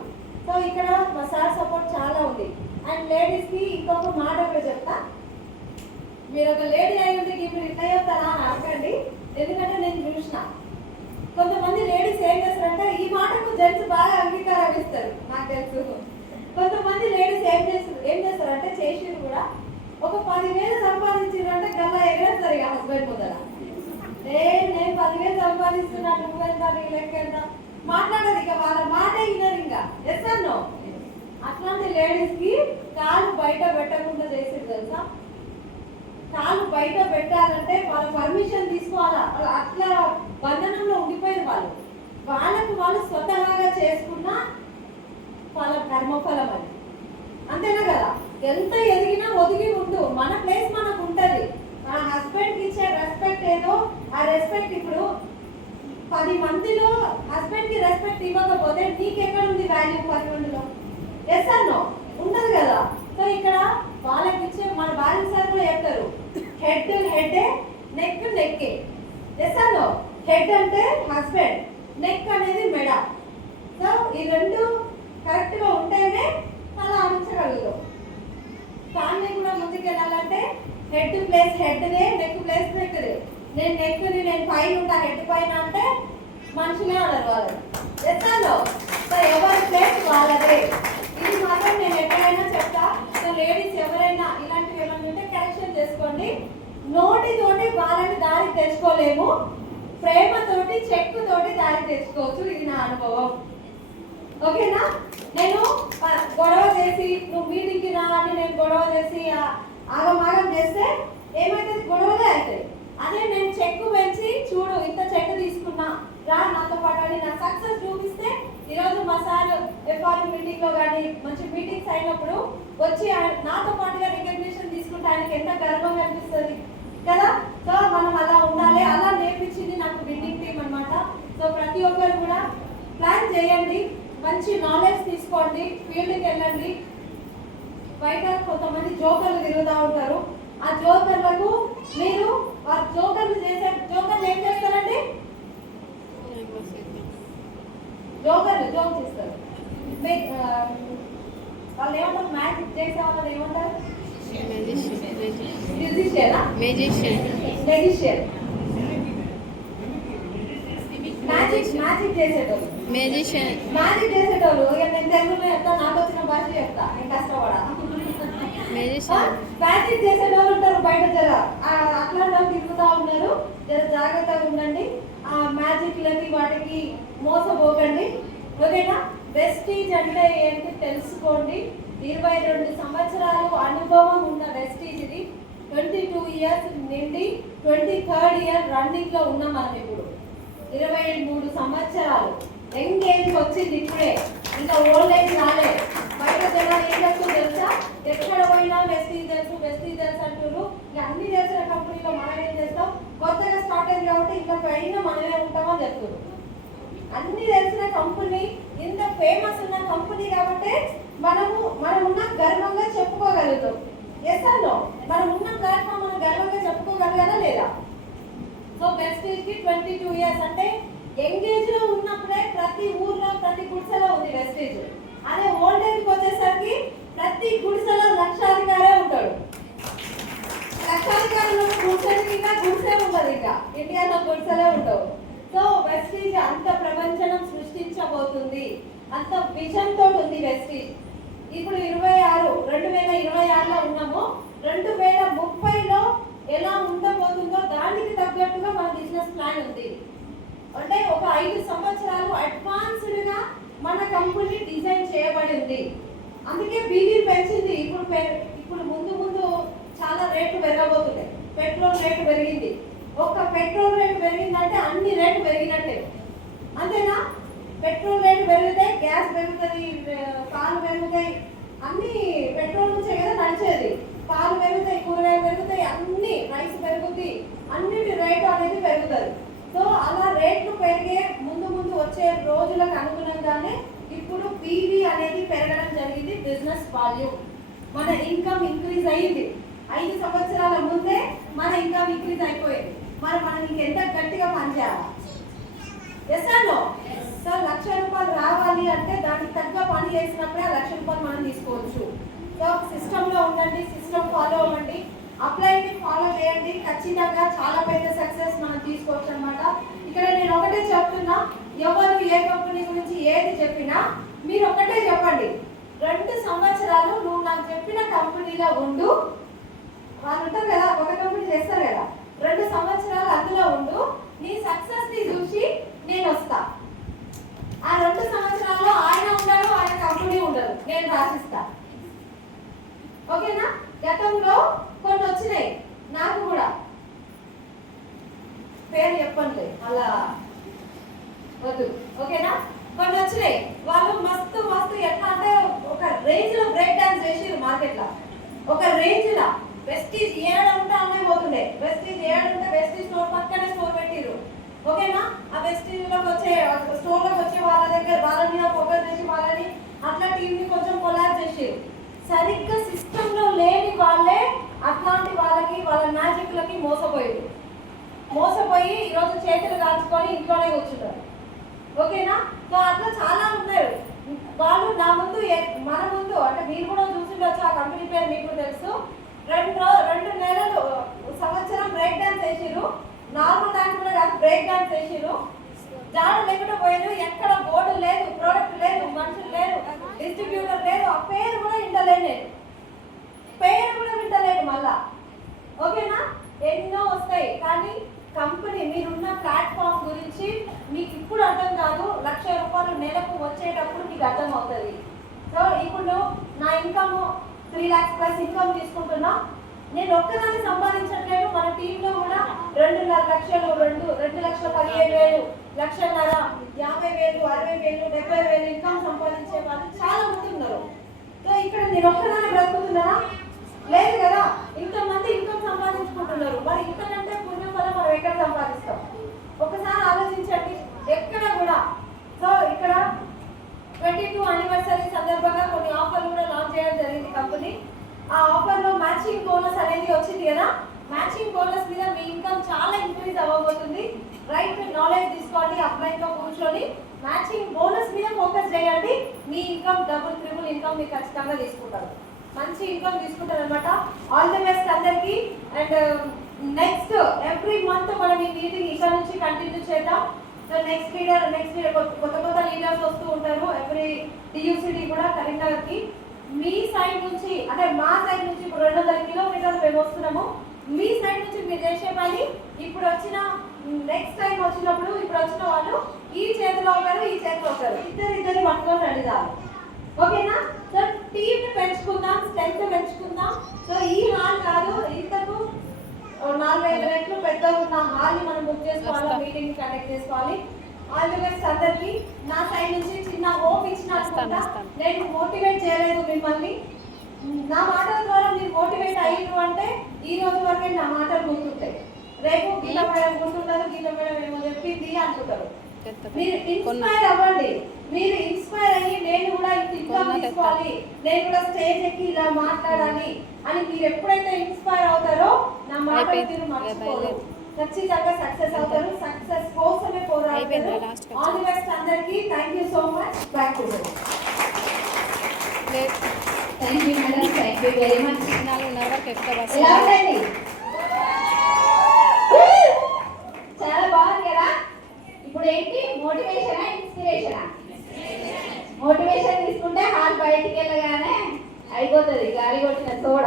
సో ఇక్కడ మా సార్ సపోర్ట్ చాలా ఉంది. అండ్ లేడీస్కి ఇంకొక మాట కూడా చెప్తా. మీరు ఒక లేడీ అయ్యింది ఇప్పుడు ఇట్లా చెప్తారా అని అడగండి, ఎందుకంటే నేను చూసిన కొంతమంది లేడీస్ ఏం చేస్తారంటే ఈ మాటకు జెంట్స్ బాగా అంగీకారం ఇస్తారు, నాకు తెలుసు. కొంతమంది లేడీస్ ఏం చేస్తారంటే చేసి కూడా ఒక 10,000 సంపాదించారంటే గల్లా ఎగరేస్తారు ఇక హస్బెండ్ ముందర. నేను 10,000 సంపాదిస్తున్నా, నువ్వెంత, నీ లెక్క ఎంత మాట్లాడదు, ఇక వాళ్ళ మాట వినరు ఇంకా. ఎస్ అర్ నో? అట్లాంటి లేడీస్కి కాలు బయట పెట్టకుండా చేసేది తెలుసా? కాలు బయట పెట్టాలంటే వాళ్ళ పర్మిషన్ తీసుకోవాలా. అట్లా బంధనంలో ఉండిపోయిన వాళ్ళకు వాళ్ళు స్వతహాగా చేసుకున్న వాళ్ళ కర్మఫలం అది, అంతేనా కదా? ఎంత ఎదిగినా ఒదిగి ఉండు, మన ప్లేస్ మనకు ఉంటుంది. మన హస్బెండ్కి ఇచ్చే రెస్పెక్ట్ ఏదో ఆ రెస్పెక్ట్ ఇప్పుడు 10 మందిలో హస్బెండ్కి రెస్పెక్ట్ ఇవ్వకపోతే నీకెక్కడ ఉంది వాల్యూ 10 మందిలో? ఎస్ అర్ నో? ఉండదు కదా. సో ఇక్కడ వాళ్ళకి ఇచ్చే మన భార్య సార్ కూడా చెప్తారు, హెడ్ హెడ్డే, నెక్ నెక్కే. ఎస్ అర్ నో? హెడ్ అంటే హస్బెండ్, నెక్ అనేది మెడ. సో ఈ రెండు కరెక్ట్గా ఉంటేనే అలా ఆడించగలరు. ఫ్యామిలీ కూడా ముందుకు వెళ్ళాలంటే హెడ్ ప్లేస్ హెడ్దే, నెక్ ప్లేస్ నెక్దే. నేను నెక్ని నేను పైన ఉంటా, హెడ్ పైన అంటే మనుషులే అన్నారు వాళ్ళు. ఎస్ అర్ నో? సో ఎవరి ప్లేస్ వాళ్ళదే. ఇది మాత్రం నేను ఎక్కడైనా చెప్తా. సో లేడీస్ ఎవరైనా ఇలాంటివి ఏమైనా ఉంటే కరెక్షన్ చేసుకోండి. నోటితోటి వాళ్ళని దారి తెచ్చుకోలేము, ప్రేమతోటి చెక్కు తోటి దారి తెచ్చుకోవచ్చు. ఇది నా అనుభవం. ఓకేనా? నేను గొడవ చేసి నువ్వు మీటింగ్కి రా అని నేను గొడవ చేసి ఆగమాగం చేస్తే ఏమైతుంది? గొడవలే అవుతాయి. అదే నేను చెక్కు పెంచి చూడు ఇంత చెక్కు తీసుకున్నా, రా నాతో పాటు అని నా సక్సెస్ చూపిస్తే ఈరోజు మా సార్ ఎఫ్ఆర్యూ మీటింగ్లో కానీ మంచి మీటింగ్స్ అయినప్పుడు వచ్చి నాతో పాటుగా రికగ్నిషన్ తీసుకుంటే ఆయనకి ఎంత గర్వంగా అనిపిస్తుంది కదా. సో మనం అలా ఉండాలి. అలా నేర్పించింది నాకు విన్నింగ్ టీమ్ అనమాట. సో ప్రతి ఒక్కరు కూడా ప్లాన్ చేయండి, మంచి నాలెడ్జ్ తీసుకోండి, ఫీల్డ్కి వెళ్ళండి. బయట కొంతమంది జోకర్లు తిరుగుతూ ఉంటారు. ఆ జోకర్లకు మీరు ఆ జోకర్లు ఏం చేస్తారండి? జోకర్లు జోక్ చేస్తారు. వాళ్ళు ఏమంటారు? మ్యాజిక్ చేసే వాళ్ళు ఏమంటారు? మ్యాజిక్ చేసేటోళ్ళు. మ్యాజిక్ చేసేటోళ్ళు నేను తెలుగులో చెప్తా, నాకు వచ్చిన భాష చెప్తా, నేను కష్టపడా. మ్యాజిక్ చేసేటోళ్ళు ఉంటారు బయట, జర అట్లా తిరుగుతూ ఉన్నారు. జర జాగ్రత్తగా ఉండండి. ఆ మ్యాజిక్లకి వాటికి మోసపోకండి. ఓకేనా? వెస్టీజ్ అంటే ఏంటి తెలుసుకోండి. 22 సంవత్సరాలు అనుభవం ఉన్న వెస్టీజ్ ఇది. 22 ఇయర్స్ నిండి 23rd ఇయర్ రన్నింగ్ లో ఉన్నాం మనం ఇప్పుడు. 23 సంవత్సరాలు యంగ్ ఏజ్ వచ్చింది ఇప్పుడే, ఇంకా ఓల్డ్ ఏజ్ రాలే. బయట జనాలు ఏం చేస్తుందో తెలుసా? ఎక్కడ పోయినా వెస్టీజ్ తెలుసు అంటున్నారు. ఇక అన్ని తెలిసిన కంపెనీలో మనం ఏం చేస్తాం? కొత్తగా స్టార్ట్ అయింది కాబట్టి ఇంకా పైన మనమే ఉంటామని చెప్తున్నారు. అన్ని తెలిసిన కంపెనీ, ఇంత ఫేమస్ ఉన్న కంపెనీ కాబట్టి మనం ఉన్న గర్వంగా చెప్పుకోగలుగుతాం. Yes or no? మనం ఉన్న ప్లాట్ఫామ్ మనం గర్వంగా చెప్పుకోగలగాలా లేదా? సో వెస్టీజ్కి 22 ఇయర్స్ అంటే ఎంగేజ్ లో ఉన్నప్పుడే ప్రతి ఊర్లో ప్రతి గుడిసెలో ఉంది వెస్టీజ్. అదే ఓల్డ్ ఏజ్కి వచ్చేసరికి ప్రతి గుడిసెలో లక్షాధికారే ఉంటాడు. లక్షాధికారులు గుడిసెలకి ఇంకా గుడిసే ఉండదు, ఇంకా ఇండియాలో గుడిసెలే ఉండవు. సో వెస్టీజ్ అంత ప్రపంచం సృష్టించబోతుంది, అంత విజన్ తోటి ఉంది వెస్టీజ్. ఇప్పుడు 2026లో ఉన్నాము. 2030లో ఎలా ఉండబోతుందో దానికి తగ్గట్టుగా మన బిజినెస్ ప్లాన్ ఉంది. అంటే ఒక 5 సంవత్సరాలు అడ్వాన్స్డ్ గా మన కంపెనీ డిజైన్ చేయబడి ఉంది. అందుకే బీవీ పెంచింది. ఇప్పుడు ముందు చాలా రేట్లు పెరగబోతున్నాయి. పెట్రోల్ రేటు పెరిగింది. ఒక పెట్రోల్ రేటు పెరిగిందంటే అన్ని రేటు పెరిగినట్టే, అంతేనా? పెట్రోల్ రేటు పెరిగితే గ్యాస్ పెరుగుతుంది, పాలు పెరుగుతాయి, అన్ని పెట్రోల్ నుంచే కదా నడిచేది. పాలు పెరుగుతాయి, కూరగాయలు పెరుగుతాయి, అన్ని రైస్ పెరుగుతుంది, అన్నిటి రేటు అనేది పెరుగుతుంది. సో అలా రేట్లు పెరిగే ముందు వచ్చే రోజులకు అనుగుణంగానే ఇప్పుడు పీవీ అనేది పెరగడం జరిగింది. బిజినెస్ వాల్యూమ్, మన ఇన్కమ్ ఇంక్రీజ్ అయ్యింది. 5 సంవత్సరాల ముందే మన ఇన్కమ్ ఇంక్రీజ్ అయిపోయింది. మనం ఇంకెంత గట్టిగా పనిచేయాలి? రూపాయలు రావాలి అంటే దానికి తగ్గ పని చేసినప్పుడే ఆ రూపాయలు మనం తీసుకోవచ్చు. సో సిస్టంలో ఉండండి, సిస్టమ్ ఫాలో అవ్వండి, అప్లైని ఫాలో చేయండి, ఖచ్చితంగా చాలా పెద్ద సక్సెస్ మనం తీసుకోవచ్చు అనమాట. ఇక్కడ నేను ఒకటే చెప్తున్నా, ఎవరు ఏ కంపెనీ గురించి ఏది చెప్పినా మీరు ఒకటే చెప్పండి, 2 సంవత్సరాలు నువ్వు నాకు చెప్పిన కంపెనీలో ఉండు. వాళ్ళు ఉంటారు కదా, ఒక కంపెనీ చేస్తారు కదా, 2 సంవత్సరాలు అందులో ఉండు, నీ సక్సెస్ ని చూసి నేను వస్తా. ఆ 2 సంవత్సరాల్లో ఆయన ఉండరు, ఆయన కంపెనీ ఉండరు, నేను రాసిస్తా. ఓకేనా? గతంలో కొన్ని వచ్చినాయి నాకు కూడా, పేరు చెప్పండి అలా వద్దు. ఓకేనా? కొన్ని వచ్చినాయి, వాళ్ళు మస్తు మస్తు ఎట్లా అంటే ఒక రేంజ్ లో బ్రేక్ డాన్స్ చేసిరు మార్కెట్ లో. ఒక రేంజ్ లో వెస్టీజ్ ఏడుంటే అన్నీ పోతుండే, వెస్టీజ్ ఏడుంటే వెస్టీజ్ స్టోర్ పక్కనే స్టోర్ పెట్టిరు. ఓకేనా? ఆ వెస్టీజ్ లోకి వచ్చే స్టోర్ లోకి వచ్చే వాళ్ళ దగ్గర వాళ్ళ మీద ఫోకస్ చేసి వాళ్ళని అట్లా టీంని కొంచెం కొలాబ్ చేసిరు. సరిగ్గా సిస్టమ్ లో లేని వాళ్ళే అట్లాంటి వాళ్ళకి వాళ్ళ మ్యాజిక్లకి మోసపోయి ఈరోజు చేతులు కాల్చుకొని ఇంట్లోనే కూర్చుంటారు. ఓకేనా? సో అట్లా చాలా ఉన్నారు వాళ్ళు. నా ముందు మన ముందు అంటే మీరు కూడా చూసిండొచ్చు, ఆ కంపెనీ పేరు మీకు తెలుసు. 2 నెలలు సంవత్సరం బ్రేక్ డాన్స్ వేసిరు, నార్మల్ డాన్స్ కూడా కాదు, బ్రేక్ డాన్స్ వేసిరు. జాడ లేకుండా పోయారు, ఎక్కడ బోర్డు లేదు, ప్రోడక్ట్ లేదు, మనుషులు లేరు, డిస్ట్రిబ్యూటర్ లేదు, ఆ పేరు కూడా వింటలేను, మళ్ళా. ఓకేనా? ఎన్నో వస్తాయి, కానీ కంపెనీ మీరున్న ప్లాట్ఫామ్ గురించి మీకు ఇప్పుడు అర్థం కాదు, ₹1,00,000 నెలకు వచ్చేటప్పుడు మీకు అర్థం అవుతుంది. సో ఇప్పుడు నా ఇన్కమ్ 3 lakhs ప్లస్ ఇన్కమ్ తీసుకుంటున్నా. నేను ఒక్కదాన్ని సంపాదించట్లేదు, మన టీంలో కూడా 2.5 లక్షలు, 2,15,000, 1,00,000, 50,000, 60,000, 70,000 ఇన్కమ్ సంపాదించే వాళ్ళు చాలా మంది ఉన్నారు. సో ఇక్కడ నేను ఒక్కదాన్ని బ్రతుకుతున్నానా? లేదు కదా, ఇంతమంది ఇన్కమ్ సంపాదించుకుంటున్నారు. మరి ఇంతకంటే పుణ్యం వల్ల మనం ఎక్కడ సంపాదిస్తాం? ఒకసారి ఆలోచించండి, ఎక్కడ కూడా. సో ఇక్కడ 22 యానివర్సరీ సందర్భంగా కొన్ని ఆఫర్లు కూడా లాంచ్ చేయడం జరిగింది కంపెనీ. ఆ ఆఫర్లో మ్యాచింగ్ బోనస్ అనేది వచ్చింది కదా, మ్యాచింగ్ బోనస్ మీద మీ ఇన్కమ్ చాలా ఇంక్రీజ్ అవ్వబోతుంది. రైట్ నాలెడ్జ్ తీసుకోండి, అప్లైలో కూర్చొని మ్యాచింగ్ బోనస్ మీద ఫోకస్ చేయండి. మీ ఇన్కమ్ డబుల్ ట్రిపుల్ ఇన్కమ్ మీరు ఖచ్చితంగా తీసుకుంటారు, మంచి ఇన్కమ్ తీసుకుంటారు అనమాట. ఆల్ ది బెస్ట్ అందరికి. అండ్ నెక్స్ట్ ఎవ్రీ మంత్ మనం ఈ మీటింగ్ ఇక్కడ నుంచి కంటిన్యూ చేద్దాం. సో నెక్స్ట్ కొత్త లీడర్స్ వస్తూ ఉంటారు ఎవ్రీ డియూసిటీ కూడా కరీంనగర్కి. మీ సైడ్ నుంచి అంటే మా సైడ్ నుంచి ఇప్పుడు 200 కిలోమీటర్లు మేము వస్తున్నాము. మీ సైడ్ నుంచి మీరు చేసే పని, ఇప్పుడు వచ్చిన నెక్స్ట్ టైం వచ్చినప్పుడు ఇప్పుడు వచ్చిన వాళ్ళు ఈ చేతిలో ఒకరు ఈ చేతిలో ఒకరు, ఇద్దరు పట్టుకొని రండి చాలు. ఓకేనా? సో టీమ్ పెంచుకుందాం, స్ట్రెంత్ పెంచుకుందాం. సో ఈ హాల్ కాదు, ఇంతకు 4-5 రెట్లు పెద్దగా ఉన్న హాల్ ని మనం బుక్ చేసుకోవాలి, మీటింగ్ కండక్ట్ చేసుకోవాలి. ఆల్ ది బెస్ట్ అందరికి. నా సైడ్ నుంచి చిన్న హోప్ ఇచ్చినట్టుగా నేను మోటివేట్ చేయలేదు మిమ్మల్ని, నా మాటల ద్వారా మీరు మోటివేట్ అయ్యారు అంటే ఈ రోజు వరకే నా మాటలు గుర్తుంటాయి. రేపు గీత మేడం గుర్తుంటారు, గీత మేడం ఏమో చెప్పింది అనుకుంటారు. మీరు ఇన్స్పైర్ అవ్వండి, మీరు ఇన్స్పైర్ అయ్యి నేను కూడా ఇన్కమ్ తీసుకోవాలి, నేను కూడా స్టేజ్ ఎక్కి ఇలా మాట్లాడాలి అని మీరు ఎప్పుడైతే ఇన్స్పైర్ అవుతారో నా మాటలు మీరు మర్చిపోరు, ఖచ్చితంగా సక్సెస్ అవుతారు. సక్సెస్ కోసమే పోరాడతారు. ఆల్ ది బెస్ట్ అందరికి. Thank you so much. Back to you. Thank you madam, thank you very much. ఎలా ఉందండి? చాలా బాగుంది కదా. ఇప్పుడు ఏంటి, మోటివేషనా ఇన్స్పిరేషనా? మోటివేషన్ తీసుకుంటే హాల్ బయటికి వెళ్ళగానే అయిపోతుంది గాలి కొట్టిన తోడ.